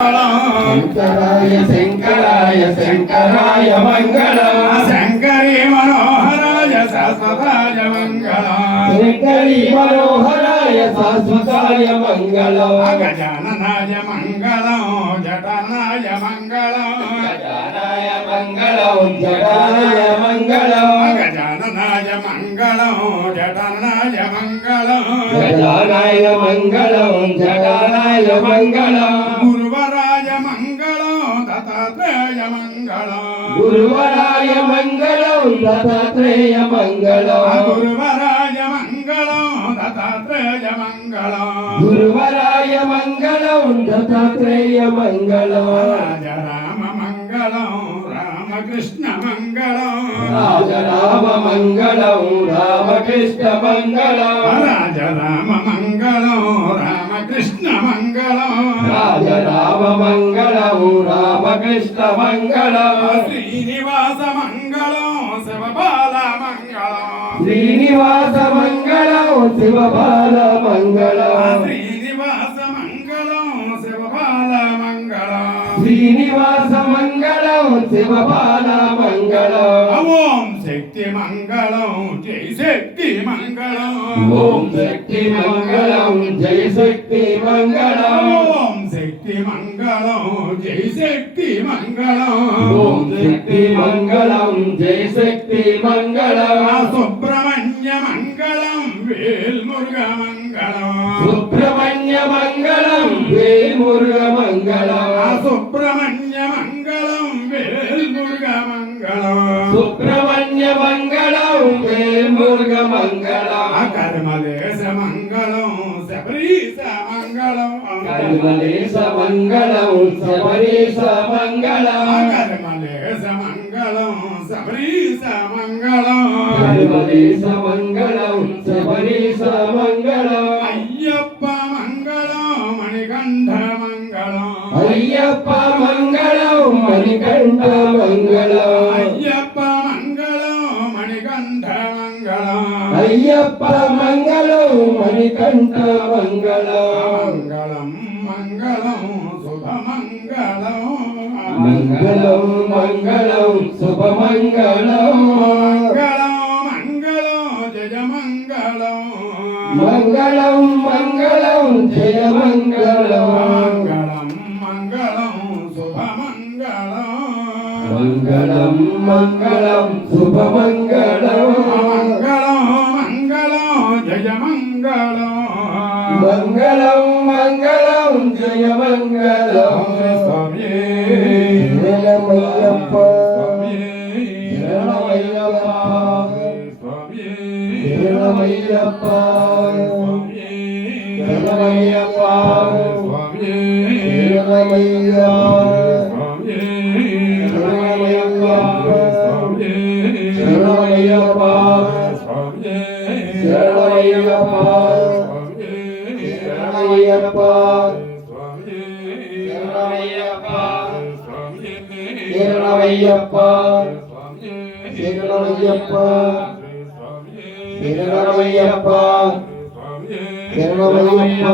शंकराय शंकराय शंकराय मंगलम शंकरी मनोहराय शाश्वताय मंगलम शंकरी मनोहराय शाश्वताय मंगलम गजाननाय मंगलम जटानाय मंगलम गजाननाय मंगलम जटानाय मंगलम गजाननाय मंगलम जटानाय मंगलम गजाननाय मंगलम जटानाय मंगलम गुरुवराय मंगलम दत्तात्रेय मंगलम गुरुवराय मंगलम दत्तात्रेय मंगलम गुरुवराय मंगलम दत्तात्रेय मंगलम गुरुवराय मंगलम दत्तात्रेय मंगलम राजा राम मंगलम रामकृष्ण मंगलम राजा राम मंगलम रामकृष्ण मंगलम राजा राम मंगलम रामकृष्ण मंगलम राजा राम मंगलम रामकृष्ण मंगलम श्रीनिवास मंगलम शिवबाल मंगलम श्रीनिवास मंगलम शिवबाल मंगलम श्रीनिवास मंगलम शिवबाल मंगलम श्रीनिवास मंगलम शिवबाल मंगलम ओम शक्ति मंगलम जय शक्ति मंगलम ओम शक्ति मंगलम जय शक्ति मंगलम ओम शक्ति मंगलम जय शक्ति मंगलम ओम शक्ति मंगलम जय शक्ति मंगलम सुब्रह्मण्य मंगलम वेल मुरुगा मंगलम सुब्रह्मण्य मंगलम वेल मुरुगा मंगलम सुब्रह्मण्य मंगलम वेल मुरुगा मंगलम सुब्रह्मण्य मंगलम वेल मुरुगा मंगलम कर्मलेश मंगलम शबरीश मंगलम कर्मलेश मंगलम शबरीश मंगलम कर्मलेश मंगलम शबरीश मंगलम कर्मलेश मंगलम शबरीश मंगलम अय्यप्प मंगलम मणिकंठ मंगलम अय्यप्प मंगलम मणिकंठ मंगलम अय्यप्प मंगलम मणिकंठ मंगलम अय्यप्प मंगलम मणिकंठ मंगलम मंगलम मंगलम शुभ मंगलम मंगलम मंगलम शुभ मंगलम मंगलम मंगलम जय मंगलम मंगलम मंगलम जय मंगलम मंगलम मंगलम शुभ मंगलम मंगलम मंगलम शुभ मंगलम मंगलम मंगलम जय मंगलम मंगलम मंगलम जय मंगलम स्वामी शरणमయ్యప్ప स्वामी शरणमయ్యప్ప स्वामी शरणमయ్యప్ప शरणमయ్యప్ప स्वामी शरणमయ్యప్ప स्वामी शरणमయ్యప్ప स्वामी शरणमయ్యప్ప शरणमయ్యప్ప శరణమయ్యప్ప శరణమయ్యప్ప శరణమయ్యప్ప శరణమయ్యప్ప